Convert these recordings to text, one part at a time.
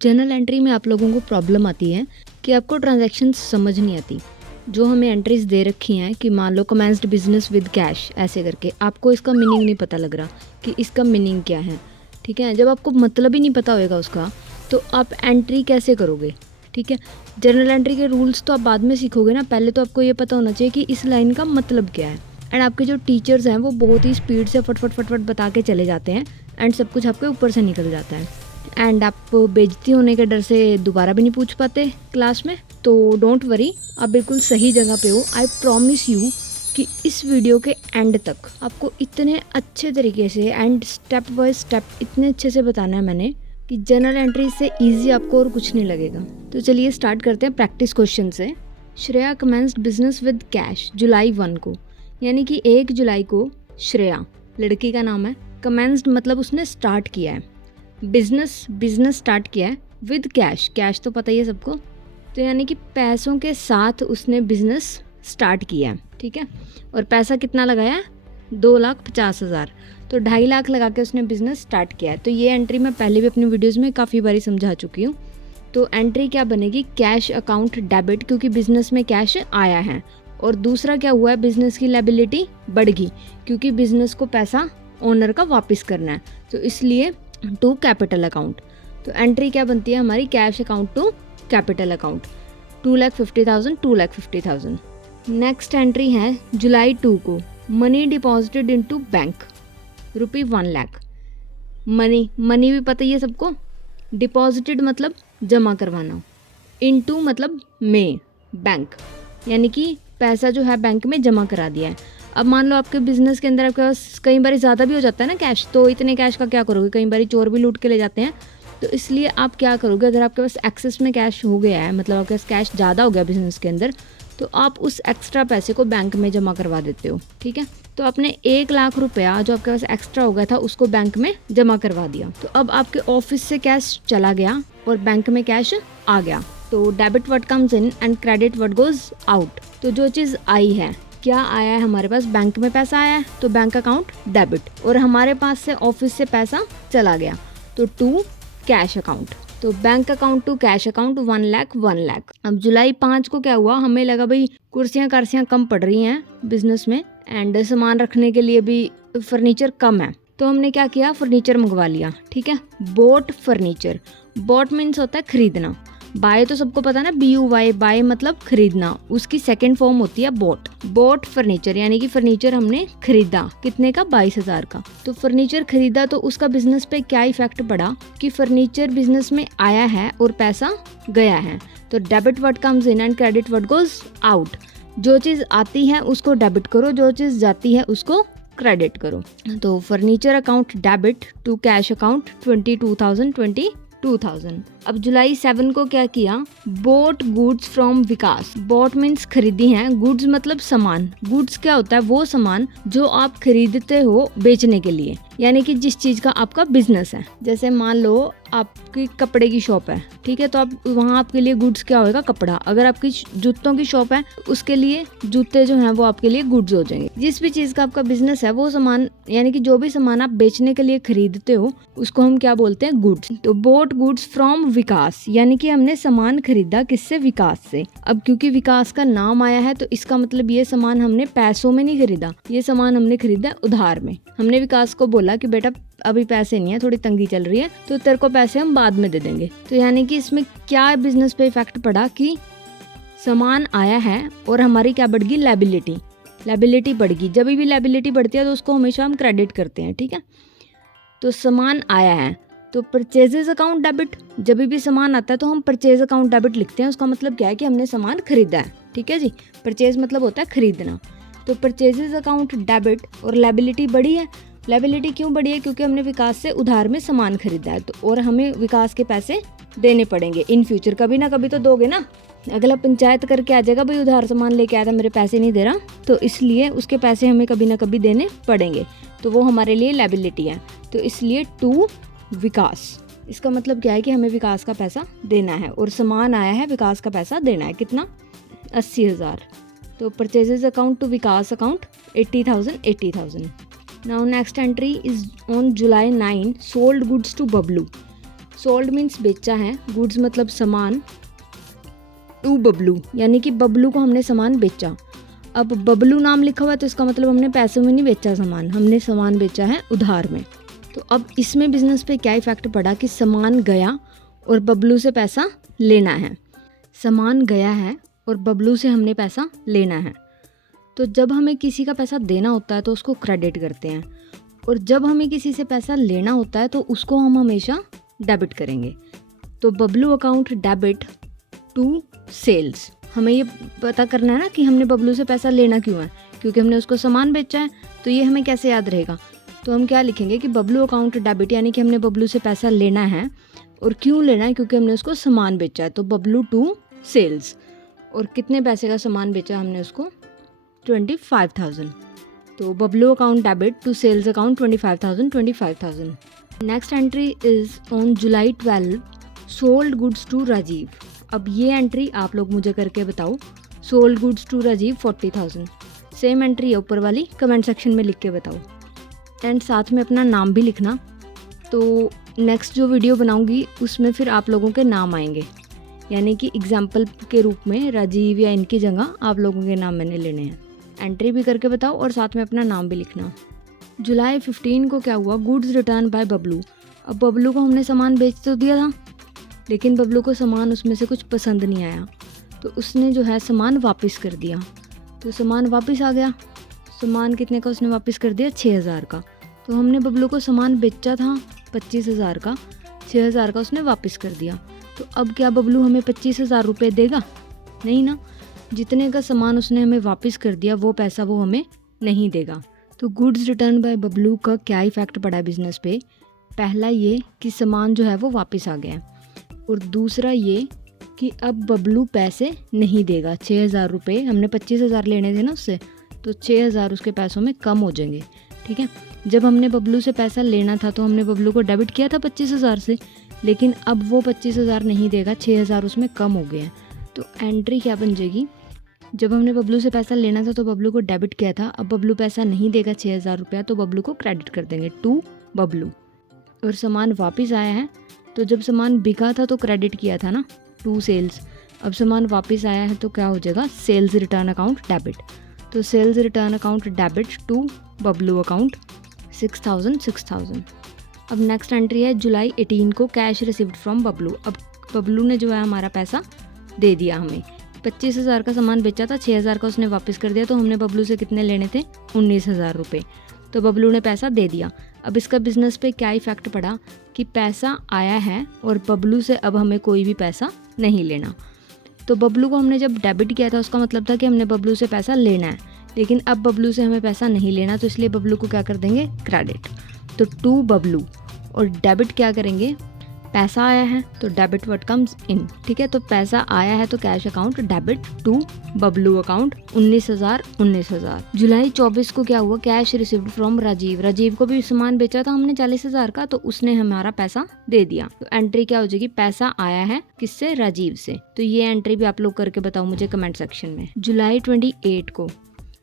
Journal entry में आप लोगों को प्रॉब्लम आती है कि आपको ट्रांजैक्शन समझ नहीं आती। जो हमें एंट्रीज दे रखी हैं कि मान लो कमेंस्ड बिजनेस विद कैश ऐसे करके, आपको इसका मीनिंग नहीं पता लग रहा कि इसका मीनिंग क्या है। ठीक है, जब आपको मतलब ही नहीं पता होएगा उसका तो आप एंट्री कैसे करोगे। ठीक है, जर्नल एंट्री के रूल्स तो आप बाद में सीखोगे ना, पहले तो आपको ये पता होना चाहिए कि इस लाइन का मतलब क्या है। एंड आपके जो टीचर्स हैं वो बहुत ही स्पीड से फटफट बता के चले जाते हैं एंड सब कुछ आपके ऊपर से निकल जाता है। एंड आप बेइज्जती होने के डर से दोबारा भी नहीं पूछ पाते क्लास में। तो डोंट वरी, आप बिल्कुल सही जगह पे हो। आई प्रॉमिस यू कि इस वीडियो के एंड तक आपको इतने अच्छे तरीके से एंड स्टेप बाय स्टेप इतने अच्छे से बताना है मैंने कि जर्नल एंट्री से इजी आपको और कुछ नहीं लगेगा। तो चलिए स्टार्ट करते हैं प्रैक्टिस क्वेश्चन से। Shreya commenced business with cash जुलाई 1 को, यानी कि 1 जुलाई को श्रेया लड़की का नाम है, कमेंस्ड मतलब उसने स्टार्ट किया है, बिजनेस स्टार्ट किया है विद कैश, कैश तो पता ही है सबको, तो यानी कि पैसों के साथ उसने बिजनेस स्टार्ट किया है। ठीक है, और पैसा कितना लगाया है 2,50,000, तो 2.5 लाख लगा के उसने बिजनेस स्टार्ट किया है। तो ये एंट्री मैं पहले भी अपनी वीडियोज़ में काफ़ी बारी समझा चुकी हूँ। तो एंट्री क्या बनेगी, कैश अकाउंट डेबिट, क्योंकि बिजनेस में कैश आया है। और दूसरा क्या हुआ है, बिजनेस की लायबिलिटी बढ़ गई क्योंकि बिजनेस को पैसा ओनर का वापस करना है, तो इसलिए टू कैपिटल अकाउंट। तो एंट्री क्या बनती है हमारी, cash account to capital account, 2,50,000। Next entry है जुलाई 2 को, money deposited into bank ₹1 lakh. Money भी पता ही है सबको, डिपॉजिटेड मतलब जमा करवाना, इनटू मतलब में बैंक, यानी कि पैसा जो है बैंक में जमा करा दिया है। अब मान लो आपके बिजनेस के अंदर आपके पास कई बार ज़्यादा भी हो जाता है ना कैश, तो इतने कैश का क्या करोगे, कई बार चोर भी लूट के ले जाते हैं। तो इसलिए आप क्या करोगे, अगर आपके पास एक्सेस में कैश हो गया है, मतलब आपके पास कैश ज़्यादा हो गया बिजनेस के अंदर, तो आप उस एक्स्ट्रा पैसे को बैंक में जमा करवा देते हो। ठीक है, तो आपने 1 लाख रुपया जो आपके पास एक्स्ट्रा हो गया था उसको बैंक में जमा करवा दिया। तो अब आपके ऑफिस से कैश चला गया और बैंक में कैश आ गया। तो debit what comes in and credit what goes out. तो जो चीज़ आई है, क्या आया है हमारे पास, बैंक में पैसा आया है तो बैंक अकाउंट डेबिट, और हमारे पास से ऑफिस से पैसा चला गया तो टू कैश अकाउंट। तो bank account to cash account 1 lakh. अब जुलाई 5 को क्या हुआ, हमें लगा भाई कुर्सियाँ कम पड़ रही हैं बिजनेस में एंड सामान रखने के लिए भी फर्नीचर कम है, तो हमने क्या किया, फर्नीचर मंगवा लिया। ठीक है, बोट फर्नीचर, बोट मीन्स होता है खरीदना, बाय तो सबको पता है ना, BUY, बाय मतलब खरीदना, उसकी सेकंड फॉर्म होती है बोट फर्नीचर, यानी कि फर्नीचर हमने खरीदा, कितने का, 22,000 का। तो फर्नीचर खरीदा तो उसका बिजनेस पे क्या इफेक्ट पड़ा कि फर्नीचर बिजनेस में आया है और पैसा गया है। तो debit what comes in and credit what goes out. जो चीज़ आती है उसको डेबिट करो, जो चीज़ जाती है उसको क्रेडिट करो। तो furniture account debit to cash account 22,000। अब जुलाई 7 को क्या किया, bought goods from Vikas. Bought means खरीदी हैं, गुड्स मतलब सामान। गुड्स क्या होता है, वो सामान जो आप खरीदते हो बेचने के लिए, यानी कि जिस चीज़ का आपका बिजनेस है। जैसे मान लो आपकी कपड़े की शॉप है, ठीक है, तो आप वहाँ आपके लिए गुड्स क्या होएगा, कपड़ा। अगर आपकी जूतों की शॉप है, उसके लिए जूते जो हैं वो आपके लिए गुड्स हो जाएंगे। जिस भी चीज़ का आपका बिजनेस है वो सामान, यानी कि जो भी सामान आप बेचने के लिए खरीदते हो उसको हम क्या बोलते हैं, गुड्स। तो बोट गुड्स फ्रॉम विकास, यानी कि हमने सामान खरीदा किससे, विकास से। अब क्योंकि विकास का नाम आया है तो इसका मतलब ये सामान हमने पैसों में नहीं खरीदा, ये सामान हमने खरीदा उधार में। हमने विकास को बोला कि बेटा अभी पैसे नहीं है, थोड़ी तंगी चल रही है, तो तेरे को पैसे हम बाद में दे देंगे। तो यानी कि इसमें क्या बिजनेस पे इफेक्ट पड़ा कि सामान आया है और हमारी क्या बढ़ गई, लायबिलिटी बढ़ गई। जब भी लायबिलिटी बढ़ती है तो उसको हमेशा हम क्रेडिट करते हैं। ठीक है, तो सामान आया है तो परचेजेस अकाउंट डेबिट, जब भी सामान आता है तो हम परचेज अकाउंट डेबिट लिखते हैं। उसका मतलब क्या है कि हमने सामान खरीदा है। ठीक है जी, परचेज मतलब होता है खरीदना। तो परचेजेस अकाउंट डेबिट, और लायबिलिटी बढ़ी है। लायबिलिटी क्यों बढ़ी है, क्योंकि हमने विकास से उधार में सामान खरीदा है, तो और हमें विकास के पैसे देने पड़ेंगे इन फ्यूचर, कभी ना कभी तो दोगे ना। अगला पंचायत करके आ जाएगा, भाई उधार सामान लेके आया था, मेरे पैसे नहीं दे रहा, तो इसलिए उसके पैसे हमें कभी ना कभी देने पड़ेंगे, तो वो हमारे लिए लायबिलिटी है। तो इसलिए टू विकास, इसका मतलब क्या है कि हमें विकास का पैसा देना है, और सामान आया है, विकास का पैसा देना है, कितना, 80,000। तो purchases account to Vikas account 80,000। Now next entry is on जुलाई 9, sold goods to Bablu. Sold means बेचा है, गुड्स मतलब सामान, टू बबलू यानी कि बबलू को हमने सामान बेचा। अब बबलू नाम लिखा हुआ है तो इसका मतलब हमने पैसों में नहीं बेचा सामान, हमने सामान बेचा है उधार में। तो अब इसमें बिजनेस पे क्या इफेक्ट पड़ा कि सामान गया और बबलू से पैसा लेना है। सामान गया है और बबलू से हमने पैसा लेना है। तो जब हमें किसी का पैसा देना होता है तो उसको क्रेडिट करते हैं, और जब हमें किसी से पैसा लेना होता है तो उसको हम हमेशा डेबिट करेंगे। तो Bablu account debit to sales. हमें ये पता करना है ना कि हमने बबलू से पैसा लेना क्यों है, क्योंकि हमने उसको सामान बेचा है। तो ये हमें कैसे याद रहेगा, तो हम क्या लिखेंगे कि बबलू अकाउंट डेबिट यानी कि हमने बबलू से पैसा लेना है, और क्यों लेना है, क्योंकि हमने उसको सामान बेचा है। तो बबलू टू सेल्स, और कितने पैसे का सामान बेचा हमने उसको, 25,000। तो Bablu account debit to sales account 25,000। Next entry is on जुलाई 12 सोल्ड गुड्स टू राजीव। अब ये एंट्री आप लोग मुझे करके बताओ। Sold goods to Rajiv 40,000। Same entry है ऊपर वाली, कमेंट सेक्शन में लिख के बताओ, एंड साथ में अपना नाम भी लिखना। तो नेक्स्ट जो वीडियो बनाऊंगी उसमें फिर आप लोगों के नाम आएंगे, यानी कि एग्जाम्पल के रूप में राजीव या इनकी जगह आप लोगों के नाम मैंने लेने हैं। एंट्री भी करके बताओ और साथ में अपना नाम भी लिखना। जुलाई 15 को क्या हुआ, गुड्स रिटर्न बाय बबलू। अब बबलू को हमने सामान बेच तो दिया था, लेकिन बबलू को सामान उसमें से कुछ पसंद नहीं आया, तो उसने जो है सामान वापस कर दिया। तो सामान वापस आ गया। सामान कितने का उसने वापस कर दिया, 6,000 का। तो हमने बबलू को सामान बेचा था 25,000 का, 6,000 का उसने वापस कर दिया। तो अब क्या बबलू हमें 25,000 रुपये देगा? नहीं ना, जितने का सामान उसने हमें वापस कर दिया वो पैसा वो हमें नहीं देगा। तो गुड्स रिटर्न बाय बबलू का क्या इफेक्ट पड़ा बिजनेस पे? पहला ये कि सामान जो है वो वापस आ गया, और दूसरा ये कि अब बबलू पैसे नहीं देगा। 6,000 रुपये, हमने 25,000 लेने थे ना उससे, तो 6,000 उसके पैसों में कम हो जाएंगे। ठीक है, जब हमने बबलू से पैसा लेना था तो हमने बबलू को डेबिट किया था 25,000 से, लेकिन अब वो 25,000 नहीं देगा, 6,000 उसमें कम हो गए हैं। तो एंट्री क्या बन जाएगी, जब हमने बबलू से पैसा लेना था तो बबलू को डेबिट किया था, अब बबलू पैसा नहीं देगा 6,000 रुपया, तो बबलू को क्रेडिट कर देंगे टू बबलू। और सामान वापस आया है, तो जब सामान बिका था तो क्रेडिट किया था ना, टू सेल्स। अब सामान वापस आया है तो क्या हो जाएगा, सेल्स रिटर्न अकाउंट डेबिट। तो sales return account debit to Bablu account 6,000। अब नेक्स्ट एंट्री है जुलाई 18 को कैश रिसीव्ड फ्रॉम बबलू। अब बबलू ने जो है हमारा पैसा दे दिया हमें। 25,000 का सामान बेचा था, 6,000 का उसने वापस कर दिया, तो हमने बबलू से कितने लेने थे, 19,000 रुपये। तो बबलू ने पैसा दे दिया। अब इसका बिजनेस पे क्या इफेक्ट पड़ा कि पैसा आया है और बबलू से अब हमें कोई भी पैसा नहीं लेना। तो बबलू को हमने जब डेबिट किया था उसका मतलब था कि हमने बबलू से पैसा लेना है, लेकिन अब बबलू से हमें पैसा नहीं लेना, तो इसलिए बबलू को क्या कर देंगे, क्रेडिट। तो टू बबलू, और डेबिट क्या करेंगे, पैसा आया है तो डेबिट व्हाट कम्स इन। ठीक है, तो पैसा आया है तो cash account debit to Bablu account 19,000। जुलाई 24 को क्या हुआ, cash received from Rajiv. Rajiv को भी सामान बेचा था हमने 40,000 का, तो उसने हमारा पैसा दे दिया। तो एंट्री क्या हो जाएगी, पैसा आया है किससे, राजीव से। तो ये एंट्री भी आप लोग करके बताओ मुझे कमेंट सेक्शन में। जुलाई 28 को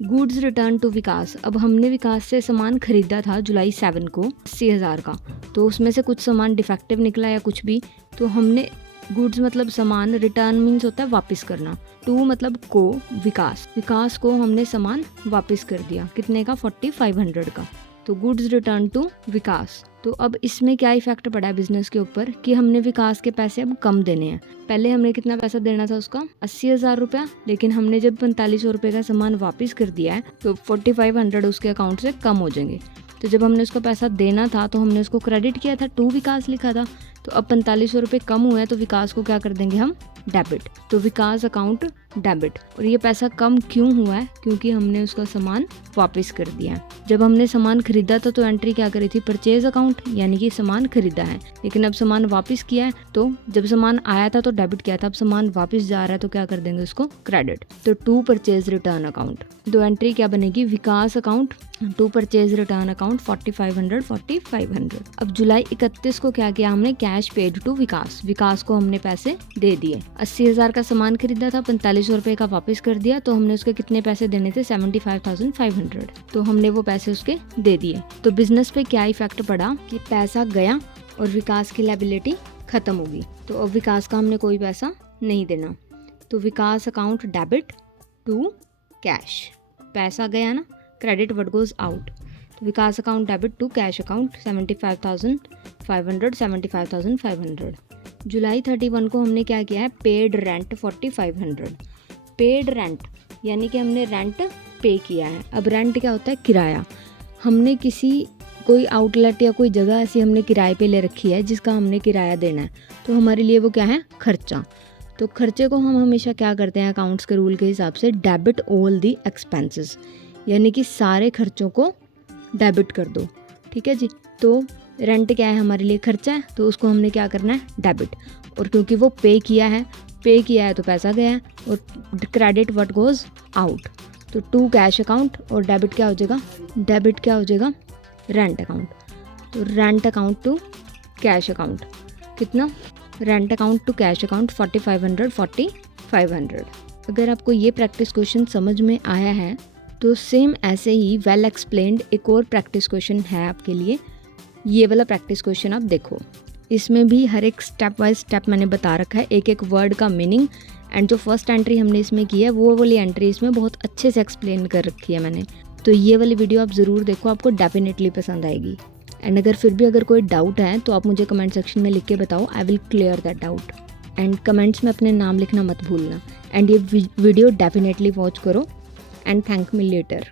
गुड्स रिटर्न टू विकास। अब हमने विकास से सामान खरीदा था जुलाई 7 को 80,000 का, तो उसमें से कुछ सामान डिफेक्टिव निकला या कुछ भी, तो हमने गुड्स मतलब सामान, रिटर्न मीन्स होता है वापस करना, टू मतलब को, विकास को हमने सामान वापस कर दिया। कितने का, 4,500 का। तो गुड्स रिटर्न टू विकास। तो अब इसमें क्या इफेक्ट पड़ा है बिजनेस के ऊपर कि हमने विकास के पैसे अब कम देने हैं। पहले हमने कितना पैसा देना था उसका, 80,000 रुपया, लेकिन हमने जब 4500 रुपये का सामान वापस कर दिया है तो 4,500 उसके अकाउंट से कम हो जाएंगे। तो जब हमने उसको पैसा देना था तो हमने उसको क्रेडिट किया था, टू विकास लिखा था, तो अब 4500 रुपये कम हुए हैं तो विकास को क्या कर देंगे हम, डेबिट। तो विकास अकाउंट डेबिट। और ये पैसा कम क्यों हुआ है, क्योंकि हमने उसका सामान वापस कर दिया है। जब हमने सामान खरीदा था तो एंट्री क्या करी थी, परचेज अकाउंट, यानी कि सामान खरीदा है, लेकिन अब सामान वापस किया है, तो जब सामान आया था तो डेबिट किया था, अब सामान वापस जा रहा है तो क्या कर देंगे उसको, क्रेडिट। तो टू परचेज रिटर्न अकाउंट। तो एंट्री क्या बनेगी, Vikas account to purchase return account 4,500। अब जुलाई 31 को क्या किया हमने, कैश पेड टू विकास को हमने पैसे दे दिए। 80,000 का सामान खरीदा था, 4500 रुपये का वापस कर दिया, तो हमने उसके कितने पैसे देने थे, 75,500। तो हमने वो पैसे उसके दे दिए। तो बिजनेस पे क्या इफेक्ट पड़ा कि पैसा गया और विकास की लायबिलिटी ख़त्म होगी। तो अब विकास का हमने कोई पैसा नहीं देना, तो Vikas account debit to cash, पैसा गया ना, क्रेडिट व्हाट गोज़ आउट, तो Vikas account debit to cash account 75,500, 75,500। जुलाई 31 को हमने क्या किया है, पेड रेंट 4500। पेड रेंट यानी कि हमने रेंट पे किया है। अब रेंट क्या होता है, किराया। हमने कोई आउटलेट या कोई जगह ऐसी हमने किराए पे ले रखी है जिसका हमने किराया देना है, तो हमारे लिए वो क्या है, खर्चा। तो खर्चे को हम हमेशा क्या करते हैं अकाउंट्स के रूल के हिसाब से, डेबिट ऑल दी एक्सपेंसेस, यानी कि सारे खर्चों को डेबिट कर दो। ठीक है जी। तो रेंट क्या है, हमारे लिए खर्चा है, तो उसको हमने क्या करना है, डेबिट। और क्योंकि वो पे किया है तो पैसा गया है, और क्रेडिट व्हाट गोज़ आउट, तो टू कैश अकाउंट, और डेबिट क्या हो जाएगा, डेबिट क्या हो जाएगा, रेंट अकाउंट। तो rent account to cash account कितना, rent account to cash account 4500। अगर आपको ये प्रैक्टिस क्वेश्चन समझ में आया है तो सेम ऐसे ही वेल एक्सप्लेन्ड एक और प्रैक्टिस क्वेश्चन है आपके लिए। ये वाला प्रैक्टिस क्वेश्चन आप देखो, इसमें भी हर एक स्टेप बाय स्टेप मैंने बता रखा है, एक एक वर्ड का मीनिंग, एंड जो फर्स्ट एंट्री हमने इसमें की है वो वाली एंट्री इसमें बहुत अच्छे से एक्सप्लेन कर रखी है मैंने। तो ये वाली वीडियो आप ज़रूर देखो, आपको डेफिनेटली पसंद आएगी। एंड अगर फिर भी अगर कोई डाउट है तो आप मुझे कमेंट सेक्शन में लिख के बताओ, I will clear that doubt. And comments में अपने नाम लिखना मत भूलना। एंड ये वीडियो डेफिनेटली वॉच करो एंड थैंक मी लेटर।